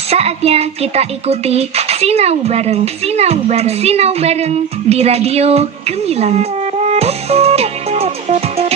Saatnya kita ikuti Sinau Bareng, Sinau Bareng, Sinau Bareng di Radio Gemilang.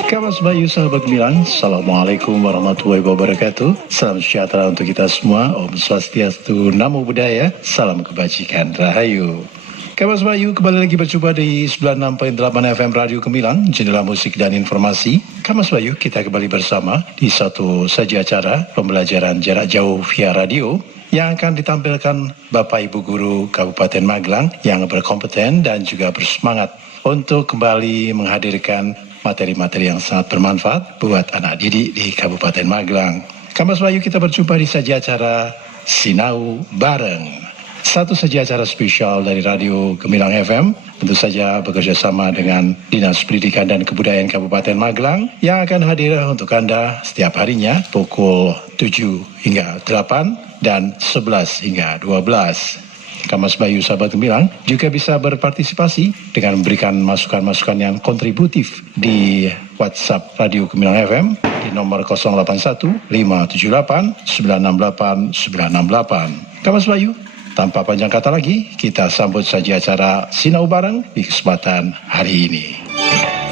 Kabar Bayu sahabat Gemilang, Assalamualaikum warahmatullahi wabarakatuh. Salam sejahtera untuk kita semua. Om Swastiastu, Namo Buddhaya, salam kebajikan, Rahayu. Kabar Bayu kembali lagi berjumpa di 96.8 FM Radio Gemilang, jendela musik dan informasi. Kabar Bayu, kita kembali bersama di satu saja acara pembelajaran jarak jauh via radio yang akan ditampilkan Bapak Ibu Guru Kabupaten Magelang yang berkompeten dan juga bersemangat untuk kembali menghadirkan materi-materi yang sangat bermanfaat buat anak didik di Kabupaten Magelang. Kabar Bayu, kita berjumpa di saja acara Sinau Bareng. Satu saja acara spesial dari Radio Gemilang FM, tentu saja bekerja sama dengan Dinas Pendidikan dan Kebudayaan Kabupaten Magelang yang akan hadir untuk Anda setiap harinya pukul 7 hingga 8 dan 11 hingga 12. Kamas Bayu sahabat Gemilang juga bisa berpartisipasi dengan memberikan masukan-masukan yang kontributif di WhatsApp Radio Gemilang FM di nomor 081 578 968 968. Kamas Bayu, tanpa panjang kata lagi, kita sambut saja acara Sinau Bareng di kesempatan hari ini.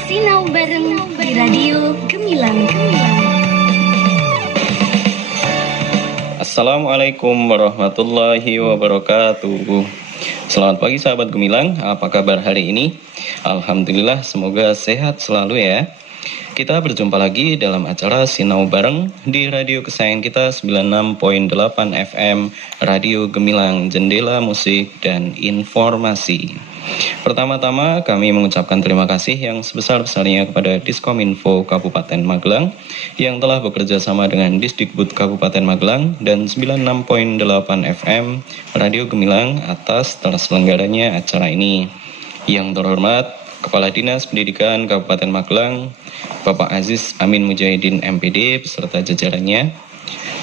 Sinau Bareng di Radio Gemilang. Assalamualaikum warahmatullahi wabarakatuh. Selamat pagi sahabat Gemilang, apa kabar hari ini? Alhamdulillah, semoga sehat selalu ya. Kita berjumpa lagi dalam acara Sinau Bareng di radio kesayangan kita 96.8 FM Radio Gemilang, jendela musik dan informasi. Pertama-tama kami mengucapkan terima kasih yang sebesar-besarnya kepada Diskominfo Kabupaten Magelang yang telah bekerja sama dengan Disdikbud Kabupaten Magelang dan 96.8 FM Radio Gemilang atas terselenggaranya acara ini. Yang terhormat Kepala Dinas Pendidikan Kabupaten Magelang, Bapak Aziz Amin Mujahidin MPD beserta jajarannya.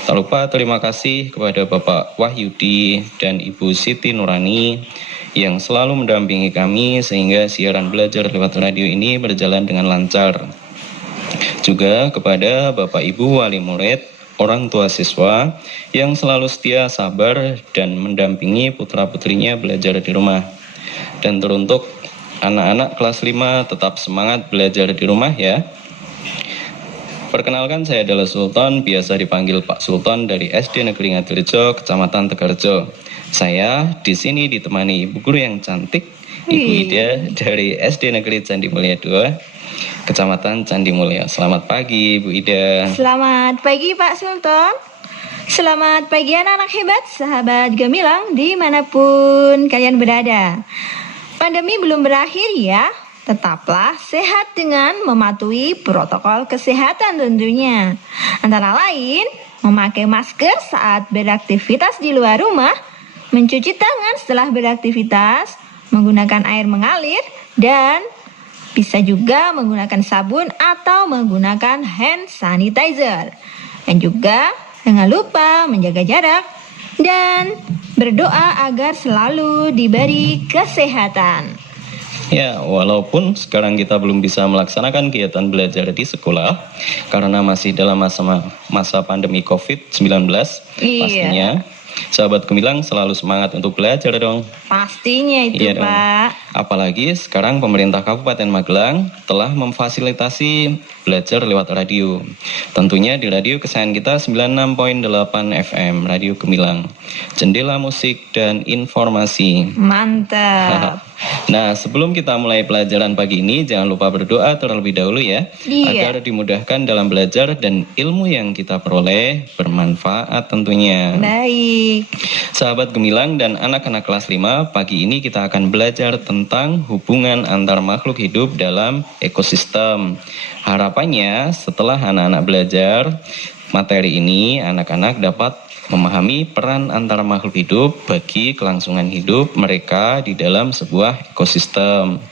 Tak lupa terima kasih kepada Bapak Wahyudi dan Ibu Siti Nurani yang selalu mendampingi kami sehingga siaran belajar lewat radio ini berjalan dengan lancar. Juga kepada Bapak Ibu Wali Murid, orang tua siswa yang selalu setia, sabar, dan mendampingi putra-putrinya belajar di rumah. Dan teruntuk anak-anak kelas 5 tetap semangat belajar di rumah ya. Perkenalkan, saya adalah Sultan, biasa dipanggil Pak Sultan dari SD Negeri Ngadirejo, Kecamatan Tegarjo. Saya di sini ditemani Ibu Guru yang cantik, Ibu Ida dari SD Negeri Candi Mulia 2, Kecamatan Candi Mulia. Selamat pagi Ibu Ida. Selamat pagi Pak Sultan. Selamat pagi anak-anak hebat, sahabat Gemilang dimanapun kalian berada. Pandemi belum berakhir ya, tetaplah sehat dengan mematuhi protokol kesehatan tentunya. Antara lain, memakai masker saat beraktivitas di luar rumah, mencuci tangan setelah beraktivitas, menggunakan air mengalir, dan bisa juga menggunakan sabun atau menggunakan hand sanitizer. Dan juga jangan lupa menjaga jarak dan berdoa agar selalu diberi kesehatan. Ya, walaupun sekarang kita belum bisa melaksanakan kegiatan belajar di sekolah karena masih dalam masa pandemi COVID-19, pastinya sahabat Gemilang selalu semangat untuk belajar dong. Pastinya itu, iya Pak. Apalagi sekarang pemerintah Kabupaten Magelang telah memfasilitasi belajar lewat radio. Tentunya di radio kesayangan kita 96.8 FM Radio Gemilang, jendela musik dan informasi. Mantap. Nah, sebelum kita mulai pelajaran pagi ini, jangan lupa berdoa terlebih dahulu ya, agar dimudahkan dalam belajar dan ilmu yang kita peroleh bermanfaat tentunya. Baik. Sahabat Gemilang dan anak-anak kelas 5, pagi ini kita akan belajar tentang hubungan antar makhluk hidup dalam ekosistem. Harapannya setelah anak-anak belajar materi ini, anak-anak dapat memahami peran antara makhluk hidup bagi kelangsungan hidup mereka di dalam sebuah ekosistem.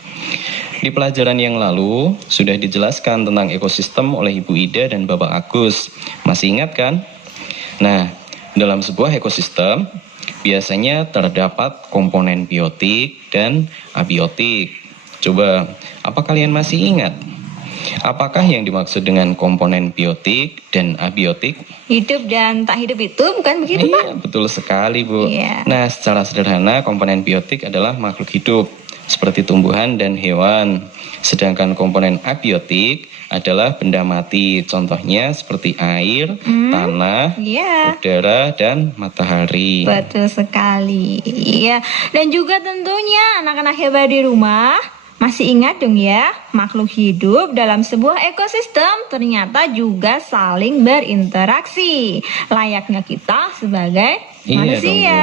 Di pelajaran yang lalu sudah dijelaskan tentang ekosistem oleh Ibu Ida dan Bapak Agus. Masih ingat kan? Nah, dalam sebuah ekosistem biasanya terdapat komponen biotik dan abiotik. Coba, apa kalian masih ingat? Apakah yang dimaksud dengan komponen biotik dan abiotik? Hidup dan tak hidup itu bukan begitu, Pak? Iya, betul sekali, Bu. Iya. Nah, secara sederhana komponen biotik adalah makhluk hidup seperti tumbuhan dan hewan. Sedangkan komponen abiotik adalah benda mati. Contohnya seperti air, tanah, Iya. udara, dan matahari. Betul sekali. Iya. Dan juga tentunya anak-anak hebat di rumah masih ingat dong ya, makhluk hidup dalam sebuah ekosistem ternyata juga saling berinteraksi. Layaknya kita sebagai Iya manusia.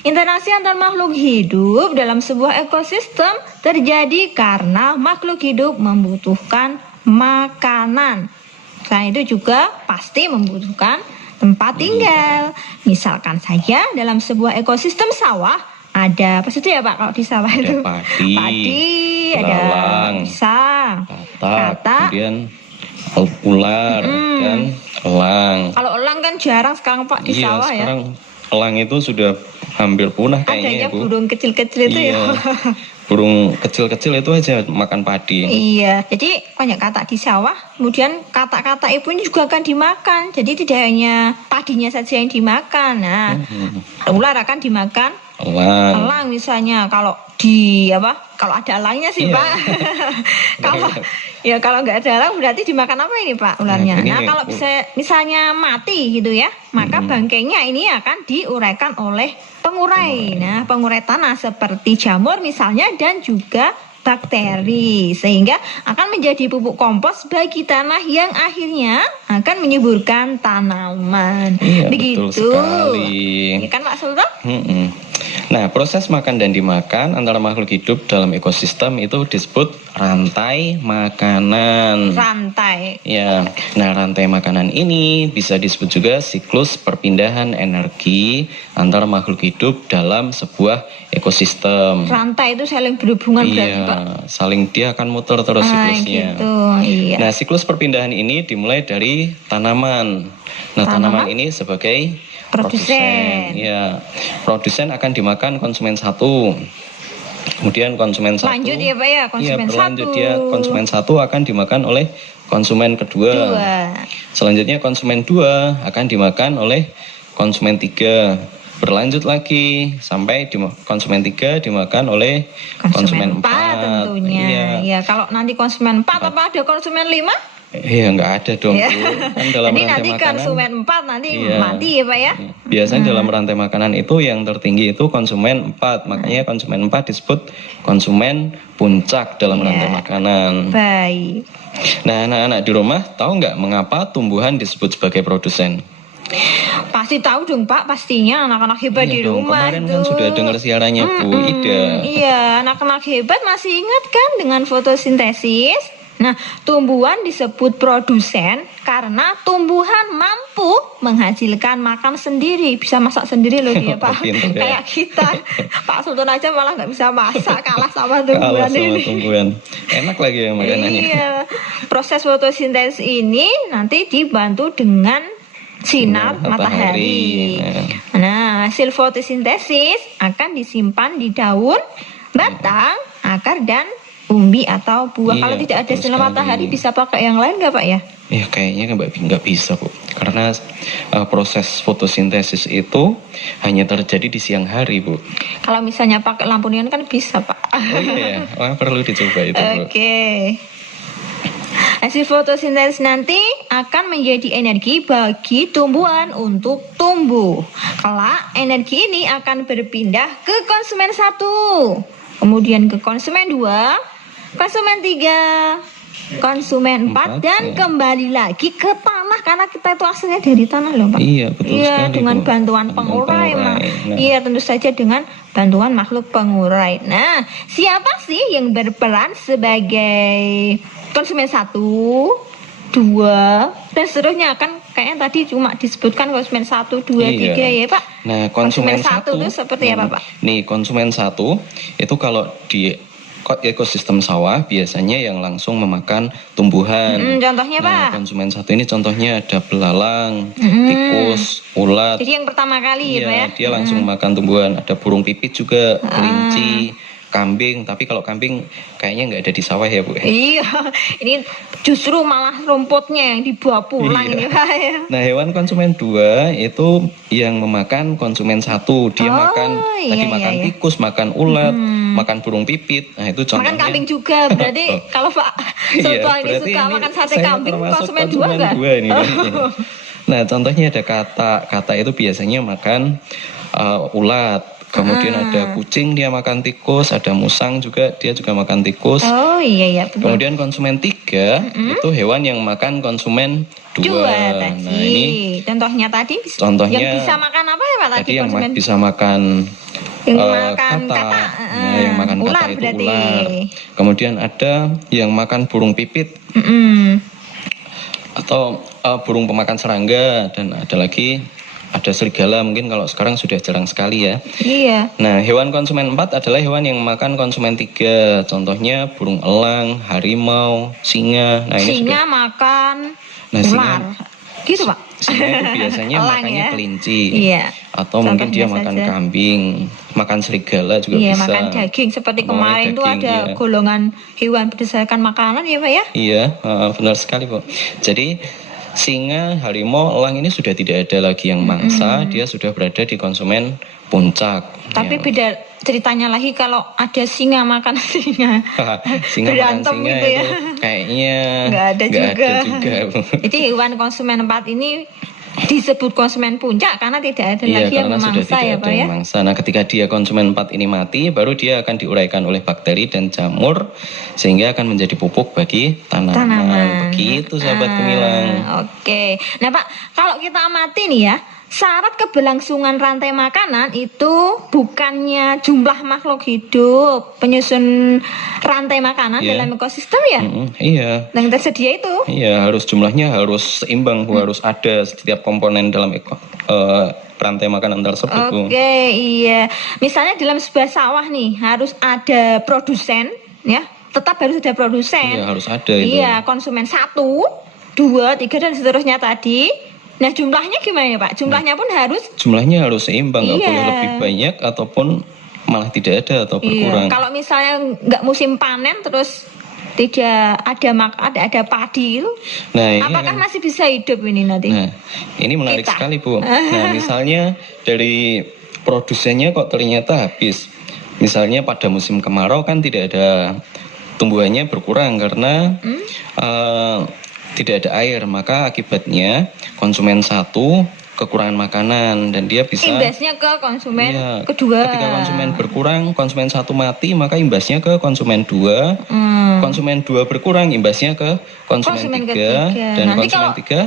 Interaksi antar makhluk hidup dalam sebuah ekosistem terjadi karena makhluk hidup membutuhkan makanan. Selain itu juga pasti membutuhkan tempat tinggal. Misalkan saja dalam sebuah ekosistem sawah ada apa saja ya Pak kalau di sawah Ada itu? padi, ada belalang, pisang, katak, kemudian ular dan elang. Kalau elang kan jarang sekarang Pak di Iya, sawah ya. sekarang elang itu sudah hampir punah kayaknya, Adanya Bu. burung kecil-kecil itu Iya. ya. Burung kecil-kecil itu aja makan padi. Iya, jadi banyak katak di sawah, kemudian katak-katak ibunya juga akan dimakan. Jadi tidak hanya padinya saja yang dimakan. Nah, ular akan dimakan Elang. elang misalnya. Kalau di apa? Kalau ada elangnya sih Iya. Pak. kalau nggak ada elang berarti dimakan apa ini Pak ularnya? Nah, ini Nah, kalau bisa misalnya mati gitu ya, maka bangkainya ini akan diuraikan oleh pengurai. Nah, pengurai tanah seperti jamur misalnya dan juga bakteri sehingga akan menjadi pupuk kompos bagi tanah yang akhirnya akan menyuburkan tanaman. Iya, Begitu. betul sekali. Ya kan Pak Sultan? Mm-mm. Nah, proses makan dan dimakan antara makhluk hidup dalam ekosistem itu disebut rantai makanan. Rantai. Ya, nah rantai makanan ini bisa disebut juga siklus perpindahan energi antara makhluk hidup dalam sebuah ekosistem. Rantai itu saling berhubungan berarti Pak. Iya, saling dia akan muter terus siklusnya. Gitu. Iya. Nah, siklus perpindahan ini dimulai dari tanaman. Nah, tanaman ini sebagai Produsen. Ya, produsen akan dimakan konsumen satu. Kemudian konsumen satu. Lanjut ya Pak ya, konsumen berlanjut satu. dia konsumen satu akan dimakan oleh konsumen kedua. Dua. Selanjutnya konsumen dua akan dimakan oleh konsumen tiga. Berlanjut lagi sampai konsumen tiga dimakan oleh konsumen empat. tentunya. Iya. Ya, kalau nanti konsumen 4 apa ada konsumen 5? Iya, nggak ada dong, Ya. Bu. Kan dalam Jadi rantai nanti makanan. konsumen 4 nanti Iya. mati ya Pak ya. Biasanya dalam rantai makanan itu yang tertinggi itu konsumen 4. Makanya konsumen 4 disebut konsumen puncak dalam Iya. rantai makanan. Baik. Nah, anak-anak di rumah tahu nggak mengapa tumbuhan disebut sebagai produsen? Pasti tahu dong Pak, pastinya anak-anak hebat Iya di dong, rumah kemarin itu. kan sudah dengar siarannya Bu Ida. Iya, anak-anak hebat masih ingat kan dengan fotosintesis? Nah, tumbuhan disebut produsen karena tumbuhan mampu menghasilkan makan sendiri, bisa masak sendiri loh dia Pak. Pintar ya. Kayak kita, Pak Sultan aja malah nggak bisa masak, kalah sama Kalah tumbuhan sama ini. tumbuhan. Enak lagi ya makanannya. Iya, proses fotosintesis ini nanti dibantu dengan sinar matahari. Nah, hasil fotosintesis akan disimpan di daun, batang, akar, dan umbi atau buah. Iya, Kalau tidak ada betul sinar sekali. matahari bisa pakai yang lain nggak Pak ya? Ya kayaknya nggak bisa Bu. Karena proses fotosintesis itu hanya terjadi di siang hari Bu. Kalau misalnya pakai lampu neon kan bisa Pak. Oh iya ya, wah, perlu dicoba itu Bu. Oke. Hasil fotosintesis nanti akan menjadi energi bagi tumbuhan untuk tumbuh. Kelak energi ini akan berpindah ke konsumen 1, kemudian ke konsumen 2, konsumen 3, konsumen 4, dan ya. kembali lagi ke tanah karena kita itu aslinya dari tanah loh Pak. Iya, betul Iya, sekali, dengan Bu. bantuan Dengan pengurai, Mak. Nah. Iya, tentu saja dengan bantuan makhluk pengurai. Nah, siapa sih yang berperan sebagai konsumen 1, 2, dan seterusnya? Kan kayaknya tadi cuma disebutkan konsumen 1, 2, Iya. 3 ya Pak. Nah, konsumen satu satu itu seperti apa Pak? Nih, konsumen satu itu kalau di ekosistem sawah biasanya yang langsung memakan tumbuhan. Contohnya Nah, Pak. konsumen satu ini contohnya ada belalang, tikus, ulat. Jadi yang pertama kali ya Pak ya. Iya, dia langsung makan tumbuhan. Ada burung pipit juga, kelinci, kambing, tapi kalau kambing kayaknya nggak ada di sawah ya Bu. Iya, ini justru malah rumputnya yang dibawa pulang Iya. ini Pak ya. Nah, hewan konsumen 2 itu yang memakan konsumen 1. Dia Oh, makan iya, tadi iya, makan iya. tikus, makan ulat, makan burung pipit. Nah, itu contohnya. Makan kambing juga, berarti Oh. kalau Pak Iya, Sultan ini berarti suka ini makan sate saya kambing, termasuk konsumen 2 enggak? 2 ini kayaknya. Nah, contohnya ada kata. Kata itu biasanya makan ulat. Kemudian ada kucing, dia makan tikus. Ada musang juga, dia juga makan tikus. Oh iya iya betul. Kemudian konsumen 3 itu hewan yang makan konsumen 2. Dua tadi. Nah, ini Contohnya tadi contohnya yang bisa makan apa ya Pak tadi yang konsumen? bisa makan Yang makan kata, Nah, yang makan ular kata itu berarti. ular. Kemudian ada yang makan burung pipit atau burung pemakan serangga, dan ada lagi ada serigala, mungkin kalau sekarang sudah jarang sekali ya. Iya. Nah, hewan konsumen 4 adalah hewan yang makan konsumen 3. Contohnya burung elang, harimau, singa. Nah, ini Singa sudah. makan Nah, ular. Gitu Pak. Singa itu biasanya Elang makannya ya. kelinci. Iya. Atau mungkin dia Contohnya makan saja. kambing, makan serigala juga Iya, bisa. makan daging seperti Makan kemarin tuh daging, ada iya. golongan hewan berdasarkan makanan ya Pak ya. Iya, benar sekali Bu. Jadi singa, harimau, elang ini sudah tidak ada lagi yang mangsa, dia sudah berada di konsumen puncak. Tapi Ya. beda ceritanya lagi kalau ada singa makan singa. Singa makan Berantem singa gitu ya. itu kayaknya Nggak ada juga. Bu. Jadi hewan konsumen 4 ini disebut konsumen puncak karena tidak ada Iya, lagi yang karena sudah memangsa tidak ya ada Pak ya. yang mangsa. Nah, ketika dia konsumen 4 ini mati, baru dia akan diuraikan oleh bakteri dan jamur sehingga akan menjadi pupuk bagi tanaman. Begitu sahabat gemilang. Oke. Nah Pak, kalau kita amati nih ya, syarat keberlangsungan rantai makanan itu bukannya jumlah makhluk hidup penyusun rantai makanan Iya. dalam ekosistem ya, Iya. yang tersedia itu. Iya, jumlahnya harus seimbang, Bu. Harus ada setiap komponen dalam rantai makanan tersebut, Bu. Oke, iya. Misalnya dalam sebuah sawah nih harus ada produsen, ya. Tetap harus ada produsen. Iya, harus ada itu. Iya, konsumen 1, 2, 3 dan seterusnya tadi. Nah, jumlahnya gimana ya, Pak? Jumlahnya pun harus Jumlahnya harus seimbang, nggak Iya. boleh lebih banyak ataupun malah tidak ada atau berkurang. Kalau misalnya nggak musim panen terus tidak ada padi itu, Nah, ini apakah kan- masih bisa hidup ini nanti? Nah, ini menarik Kita. sekali, Bu. Nah, misalnya dari produsennya kok ternyata habis. Misalnya pada musim kemarau kan tidak ada, tumbuhannya berkurang karena tidak ada air, maka akibatnya konsumen 1 kekurangan makanan dan dia bisa Imbasnya ke konsumen Iya, kedua. Ketika konsumen berkurang, konsumen 1 mati, maka imbasnya ke konsumen 2. Konsumen 2 berkurang, imbasnya ke konsumen 3. Konsumen ketiga. Dan Nanti konsumen kalau- 3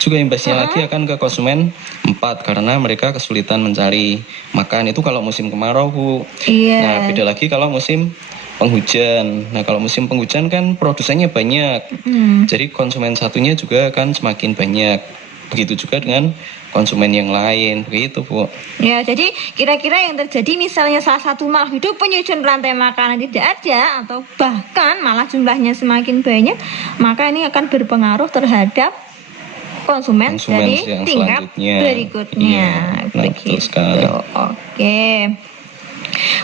juga imbasnya lagi akan ke konsumen 4 karena mereka kesulitan mencari makan. Itu kalau musim kemarau, Bu. Iya. Nah, beda lagi kalau musim penghujan. Nah, kalau musim penghujan kan produsennya banyak. Jadi konsumen satunya juga akan semakin banyak. Begitu juga dengan konsumen yang lain, begitu Bu. Ya, jadi kira-kira yang terjadi misalnya salah satu makhluk hidup penyusun rantai makanan tidak ada atau bahkan malah jumlahnya semakin banyak, maka ini akan berpengaruh terhadap konsumen dari yang tingkat selanjutnya. berikutnya. Iya, nah, betul sekali. Oke.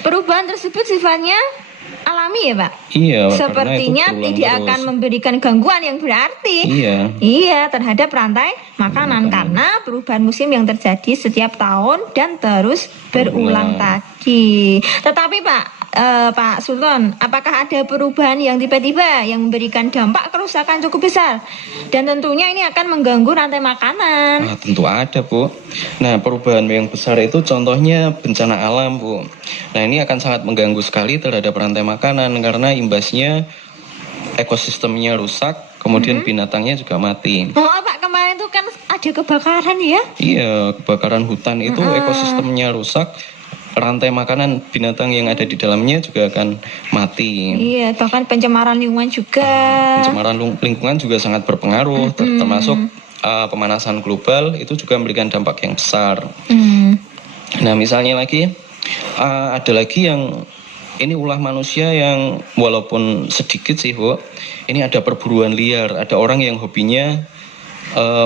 Perubahan tersebut sifatnya alami ya, Pak? Iya, karena itu Sepertinya berulang tidak terus. akan memberikan gangguan yang berarti. Iya. Iya, terhadap rantai makanan karena perubahan musim yang terjadi setiap tahun dan terus berulang tadi. Tetapi Pak Sultan, apakah ada perubahan yang tiba-tiba yang memberikan dampak kerusakan cukup besar? Dan tentunya ini akan mengganggu rantai makanan. Nah, tentu ada, Bu. Nah, perubahan yang besar itu contohnya bencana alam, Bu. Nah, ini akan sangat mengganggu sekali terhadap rantai makanan karena imbasnya ekosistemnya rusak, kemudian binatangnya juga mati. Oh, Pak, kemarin tuh kan ada kebakaran ya? Iya, kebakaran hutan itu ekosistemnya rusak, rantai makanan binatang yang ada di dalamnya juga akan mati. Iya, bahkan pencemaran lingkungan juga. Pencemaran lingkungan juga sangat berpengaruh, termasuk pemanasan global itu juga memberikan dampak yang besar. Nah, misalnya lagi ada lagi yang ini ulah manusia yang walaupun sedikit sih, Bu. Ini ada perburuan liar, ada orang yang hobinya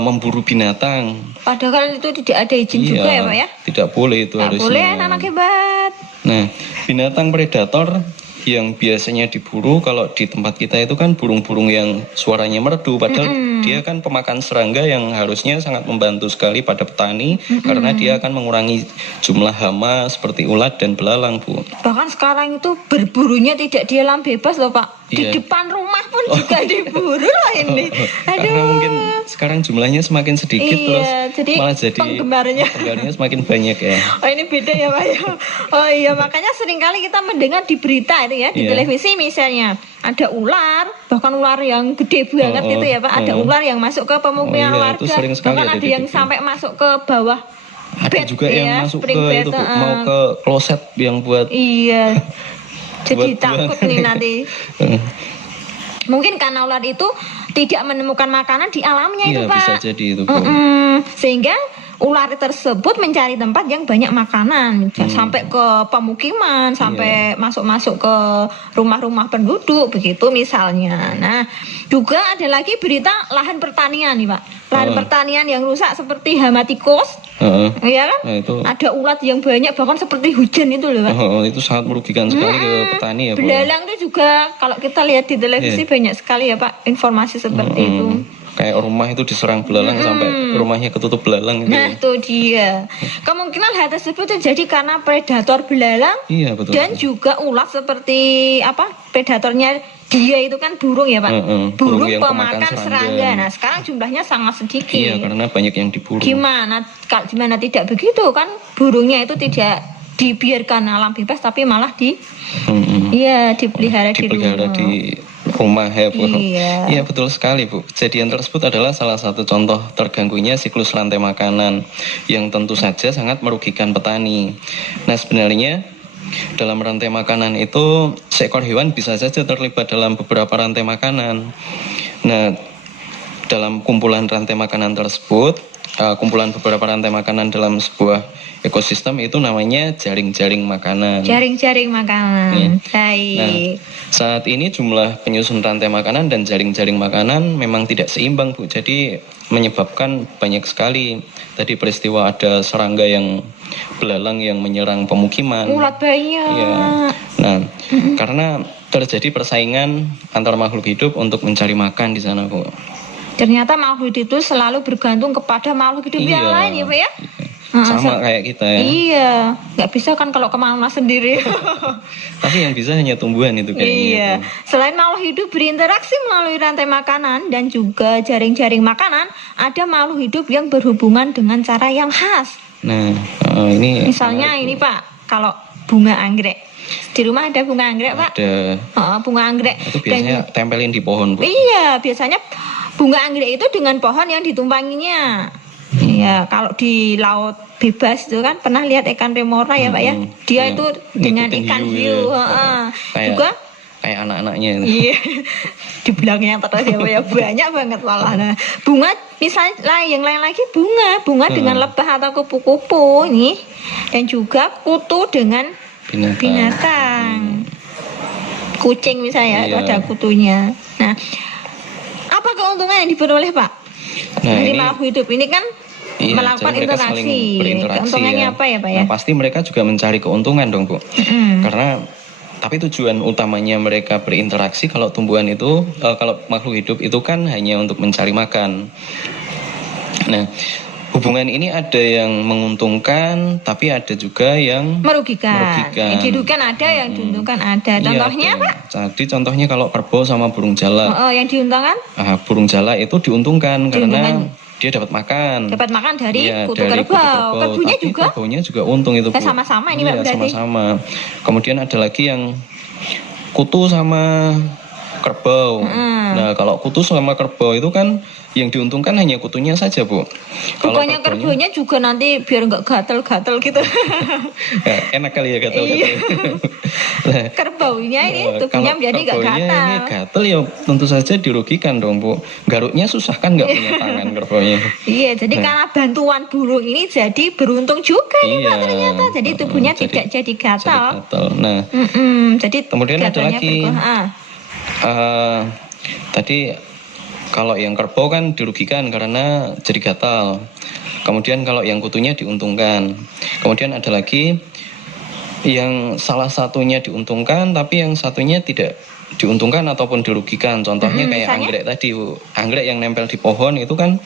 memburu binatang. Padahal itu tidak ada izin juga ya, Pak ya? Tidak boleh itu Nggak harusnya. boleh, anak hebat. Nah, binatang predator yang biasanya diburu kalau di tempat kita itu kan burung-burung yang suaranya merdu, padahal dia kan pemakan serangga yang harusnya sangat membantu sekali pada petani karena dia akan mengurangi jumlah hama seperti ulat dan belalang, Bu. Bahkan sekarang itu berburunya tidak di alam bebas loh Pak. Di Iya. depan rumah pun juga diburu loh ini. Karena mungkin sekarang jumlahnya semakin sedikit, Iya, terus jadi malah jadi penggemarnya semakin banyak ya. Oh ini beda ya Pak ya. Oh iya, makanya seringkali kita mendengar di berita itu ya, di Iya. televisi misalnya ada ular, bahkan ular yang gede banget gitu ya Pak. Ada ular yang masuk ke pemukiman Oh, iya, warga. itu sering sekali Bahkan ada ada di yang TV. sampai masuk ke bawah Ada bed, juga ya, yang masuk ke spring bed, itu, Bu, mau ke kloset yang buat Iya. Jadi Buat takut buang. nih nanti. Mungkin karena ular itu tidak menemukan makanan di alamnya iya itu Pak. bisa jadi itu, Bu. Sehingga ular tersebut mencari tempat yang banyak makanan, sampai ke pemukiman, sampai masuk-masuk ke rumah-rumah penduduk, begitu misalnya. Nah, juga ada lagi berita lahan pertanian nih Pak. Lahan pertanian yang rusak seperti hama tikus, Heeh. ya kan? Nah, itu Ada ulat yang banyak, bahkan seperti hujan itu loh Pak. itu sangat merugikan sekali ke petani ya, Bu. Belalang itu juga kalau kita lihat di televisi banyak sekali ya Pak informasi seperti itu. Kayak rumah itu diserang belalang sampai rumahnya ketutup belalang gitu. Nah itu dia. Kemungkinan hal tersebut terjadi karena predator belalang Iya, betul. dan juga ulat seperti apa predatornya dia itu kan burung ya Pak. Burung Burung yang pemakan pemakan serangga. serangga. Nah sekarang jumlahnya sangat sedikit. Iya, karena banyak yang diburu. Gimana kalau gimana tidak begitu kan burungnya itu tidak dibiarkan alam bebas tapi malah iya dipelihara di Dipelihara rumah. di rumah ya, Bu. Iya. Iya, betul sekali, Bu. Kejadian tersebut adalah salah satu contoh terganggunya siklus rantai makanan yang tentu saja sangat merugikan petani. Nah, sebenarnya dalam rantai makanan itu seekor hewan bisa saja terlibat dalam beberapa rantai makanan. Nah, dalam kumpulan rantai makanan tersebut, kumpulan beberapa rantai makanan dalam sebuah ekosistem itu namanya jaring-jaring makanan. Jaring-jaring makanan. Nah, Baik. saat ini jumlah penyusun rantai makanan dan jaring-jaring makanan memang tidak seimbang, Bu. Jadi menyebabkan banyak sekali tadi peristiwa ada serangga yang belalang yang menyerang pemukiman. Ulat banyak. Iya. Nah, karena terjadi persaingan antar makhluk hidup untuk mencari makan di sana, Bu. Ternyata makhluk hidup itu selalu bergantung kepada makhluk hidup yang Iya. lain ya Pak ya? Sama kayak kita ya. Iya, nggak bisa kan kalau kemana sendiri. Tapi yang bisa hanya tumbuhan itu kayaknya. Iya. itu. Selain makhluk hidup berinteraksi melalui rantai makanan dan juga jaring-jaring makanan, ada makhluk hidup yang berhubungan dengan cara yang khas. Nah, ini Misalnya ini Pak, kalau bunga anggrek. Di rumah ada bunga anggrek Pak? ada Bunga anggrek. itu biasanya tempelin di pohon, Bu. Iya, biasanya bunga anggrek itu dengan pohon yang ditumpanginya. Iya, kalau di laut bebas itu kan pernah lihat ikan remora ya Pak ya? Dia Iya. itu dengan Ngikutin ikan hiu, hiu, ya. Kayak- juga Kayak anak-anaknya itu. iya di belakangnya terus ya Pak ya banyak banget malah. Nah, bunga misalnya yang lain lagi bunga dengan lebah atau kupu-kupu nih, dan juga kutu dengan binatang. Kucing misalnya itu Iya. ada kutunya. Nah, apa keuntungan yang diperoleh Pak? Nah, Dari ini makhluk hidup ini kan iya, melakukan jadi mereka saling interaksi. berinteraksi Keuntungannya ya. apa ya Pak ya? Nah, pasti mereka juga mencari keuntungan dong, Bu. Karena tapi tujuan utamanya mereka berinteraksi kalau tumbuhan itu kalau makhluk hidup itu kan hanya untuk mencari makan. Nah, hubungan ini ada yang menguntungkan tapi ada juga yang Merugikan. Merugikan. Yang dirugikan ada, yang diuntungkan ada. Contohnya Iya, Pak? Jadi contohnya kalau kerbau sama burung jalak. Yang diuntungkan Burung jalak itu diuntungkan karena Diuntungkan. dia dapat makan. dapat makan dari Iya, kutu dari kerbau. Kerbaunya Tapi juga kerbaunya juga untung itu, Bu. sama-sama ini, Pak, Iya, berarti. sama-sama. Kemudian ada lagi yang kutu sama kerbau. Nah, kalau kutu sama kerbau itu kan yang diuntungkan hanya kutunya saja, Bu. Kalau bukannya kerbaunya juga nanti biar nggak gatel-gatel gitu. ya, enak kali ya gatel-gatel. Iya. Nah, Kerbaunya ini kalau tubuhnya menjadi nggak kerbaunya gatal. ini gatel ya tentu saja dirugikan dong, Bu. Garuknya susah kan nggak punya tangan kerbaunya. Iya, jadi karena bantuan burung ini jadi beruntung juga nih Pak Iya. ternyata. Jadi tubuhnya Jadi- tidak jadi gatal. Jadi gatel. Nah, Jadi Kemudian ada gatalnya lagi. berkurang. Tadi kalau yang kerbau kan dirugikan karena jadi gatal. Kemudian kalau yang kutunya diuntungkan. Kemudian ada lagi yang salah satunya diuntungkan tapi yang satunya tidak diuntungkan ataupun dirugikan. Contohnya kayak misalnya? anggrek tadi, Bu. Anggrek yang nempel di pohon itu kan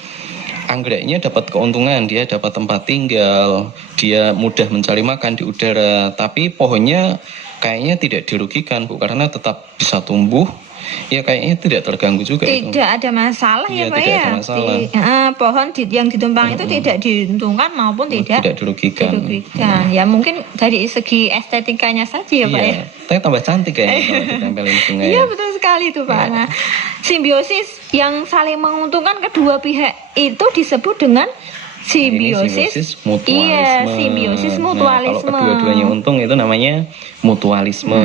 anggreknya dapat keuntungan, dia dapat tempat tinggal, dia mudah mencari makan di udara, tapi pohonnya kayaknya tidak dirugikan, Bu, karena tetap bisa tumbuh. Ya kayaknya tidak terganggu juga itu. Tidak ada masalah Iya, ya Pak tidak ya. ada masalah. Pohon yang ditumpang itu tidak diuntungkan maupun tidak dirugikan. Ya mungkin dari segi estetikanya saja ya Pak ya. Iya, tapi tambah cantik kayaknya kalau ditempelin bunga Iya ya. betul sekali itu Pak. Nah, simbiosis yang saling menguntungkan kedua pihak itu disebut dengan simbiosis. Mutualisme. Iya, simbiosis mutualisme. Nah, kalau kedua-duanya untung itu namanya mutualisme.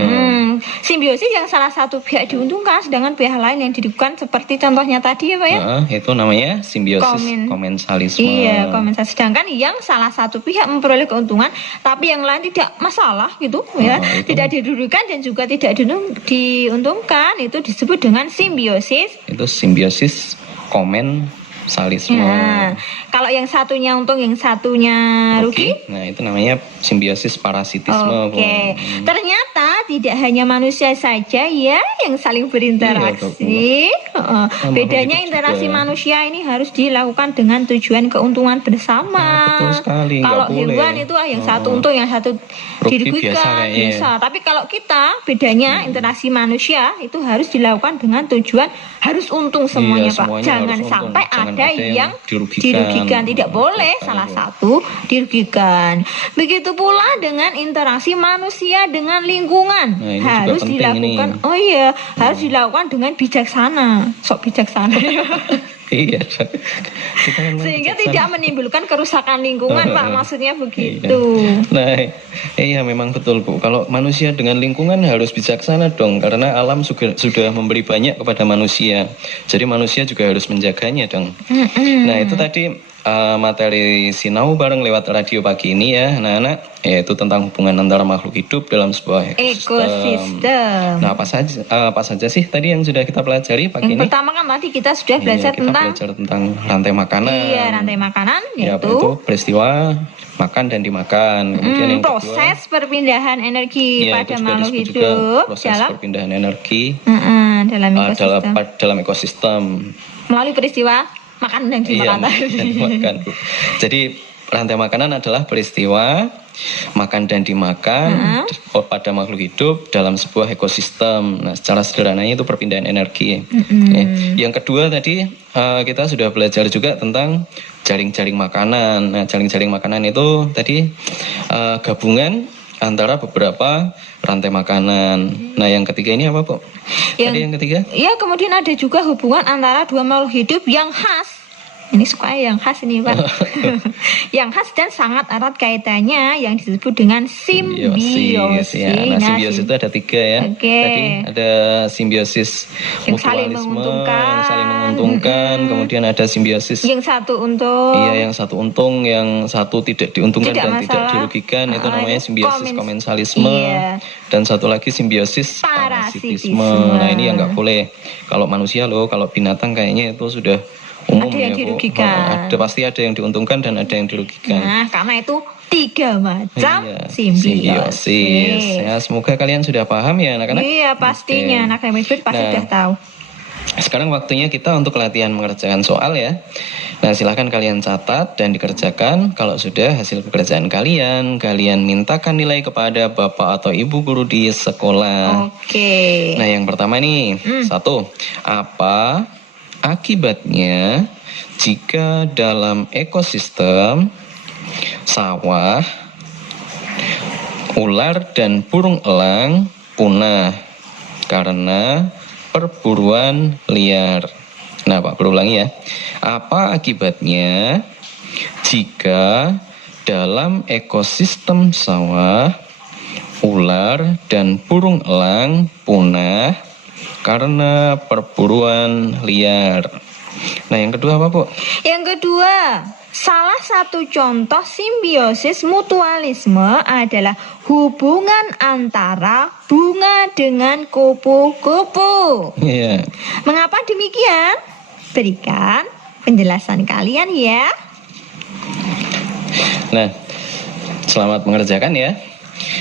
Simbiosis yang salah satu pihak diuntungkan sedangkan pihak lain yang dirugikan seperti contohnya tadi ya Pak ya. Itu namanya simbiosis komensalisme. Iya, komensal. Sedangkan yang salah satu pihak memperoleh keuntungan tapi yang lain tidak masalah gitu ya. Itu. Tidak dirugikan dan juga tidak diuntungkan, itu disebut dengan simbiosis. Itu simbiosis komensalisme. Nah, kalau yang satunya untung, yang satunya rugi. Nah, itu namanya simbiosis parasitisme. Oke. Ternyata tidak hanya manusia saja ya yang saling berinteraksi. Bedanya interaksi juga. Manusia ini harus dilakukan dengan tujuan keuntungan bersama. Betul sekali. Kalau hewan itu yang satu untung, yang satu rugi dirugikan. biasa. Tapi kalau kita bedanya interaksi manusia itu harus dilakukan dengan tujuan harus untung semuanya, Pak. semuanya Jangan harus untung. sampai Jangan ada yang dirugikan. Tidak boleh salah satu dirugikan. Begitu pula dengan interaksi manusia dengan lingkungan. Nah, ini harus juga penting dilakukan. ini. Oh iya, harus dilakukan dengan bijaksana. Sok bijaksana. Iya. Kita kan Sehingga bijaksana. tidak menimbulkan kerusakan lingkungan, Pak. Maksudnya begitu. Nah, iya memang betul, Bu. Kalau manusia dengan lingkungan harus bijaksana dong, karena alam sudah memberi banyak kepada manusia. Jadi manusia juga harus menjaganya dong. Nah, itu tadi materi Sinau bareng lewat radio pagi ini ya, anak-anak, yaitu tentang hubungan antara makhluk hidup dalam sebuah ekosistem. Nah, apa saja sih tadi yang sudah kita pelajari pagi ini? Pertama kan tadi kita sudah belajar Kita belajar tentang rantai makanan. Iya, rantai makanan Itu peristiwa makan dan dimakan. Kemudian yang proses perpindahan energi kedua, pada itu makhluk disebut juga hidup proses perpindahan energi dalam ekosistem melalui peristiwa makan dan dimakan. Bu. Jadi rantai makanan adalah peristiwa makan dan dimakan pada makhluk hidup dalam sebuah ekosistem. Nah, secara sederhananya itu perpindahan energi. Yang kedua tadi kita sudah belajar juga tentang jaring-jaring makanan. Nah, jaring-jaring makanan itu tadi gabungan antara beberapa rantai makanan. Nah, yang ketiga ini apa, Bu? Yang ketiga? Ya, kemudian ada juga hubungan antara dua makhluk hidup yang khas. Ini suka yang khas ini, Pak. Yang khas dan sangat erat kaitannya yang disebut dengan simbiosis. Ya. Nah, simbiosis itu ada 3 ya. Tadi ada simbiosis yang saling menguntungkan, kemudian ada simbiosis yang satu untung. Iya, yang satu untung, yang satu tidak diuntungkan dan tidak dirugikan, itu namanya simbiosis komensalisme. Dan satu lagi simbiosis parasitisme. Nah, ini yang nggak boleh. Kalau manusia loh, kalau binatang kayaknya itu sudah umum, ada yang dirugikan. Pasti ada yang diuntungkan dan ada yang dirugikan. Nah, karena itu 3 macam simbiosis. Ya, semoga kalian sudah paham ya anak-anak. Iya, pastinya anak Hemsbird pasti sudah tahu. Sekarang waktunya kita untuk latihan mengerjakan soal ya. Nah, silahkan kalian catat dan dikerjakan. Kalau sudah hasil pekerjaan kalian mintakan nilai kepada bapak atau ibu guru di sekolah. Oke. Nah, yang pertama nih, 1. Apa akibatnya jika dalam ekosistem sawah, ular dan burung elang punah karena perburuan liar? Nah, Pak, berulangi ya. Apa akibatnya jika dalam ekosistem sawah, ular dan burung elang punah karena perburuan liar? Nah, yang kedua apa, Bu? Yang kedua, salah satu contoh simbiosis mutualisme adalah hubungan antara bunga dengan kupu-kupu. Iya. Mengapa demikian? Berikan penjelasan kalian ya. Nah, selamat mengerjakan ya.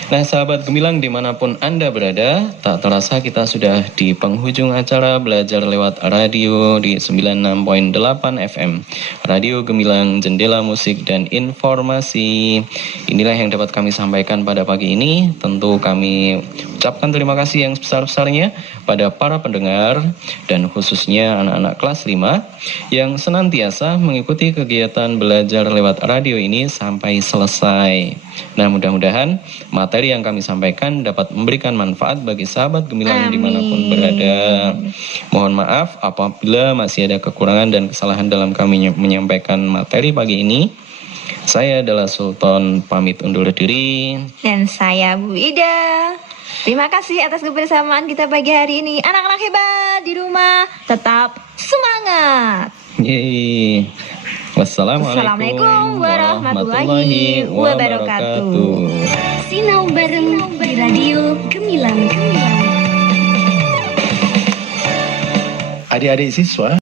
Nah, sahabat Gemilang dimanapun Anda berada, tak terasa kita sudah di penghujung acara belajar lewat radio di 96.8 FM. Radio Gemilang, jendela musik dan informasi. Inilah yang dapat kami sampaikan pada pagi ini. Tentu kami ucapkan terima kasih yang sebesar-besarnya pada para pendengar dan khususnya anak-anak kelas 5 yang senantiasa mengikuti kegiatan belajar lewat radio ini sampai selesai. Nah, mudah-mudahan materi yang kami sampaikan dapat memberikan manfaat bagi sahabat Gemilang dimanapun berada. Mohon maaf apabila masih ada kekurangan dan kesalahan dalam kami menyampaikan materi pagi ini. Saya adalah Sultan, pamit undur diri. Dan saya Bu Ida. Terima kasih atas kebersamaan kita pagi hari ini. Anak-anak hebat di rumah, tetap semangat. Yeay. Wassalamualaikum warahmatullahi wabarakatuh. Sinau bareng di radio Gemilang. Adik-adik siswa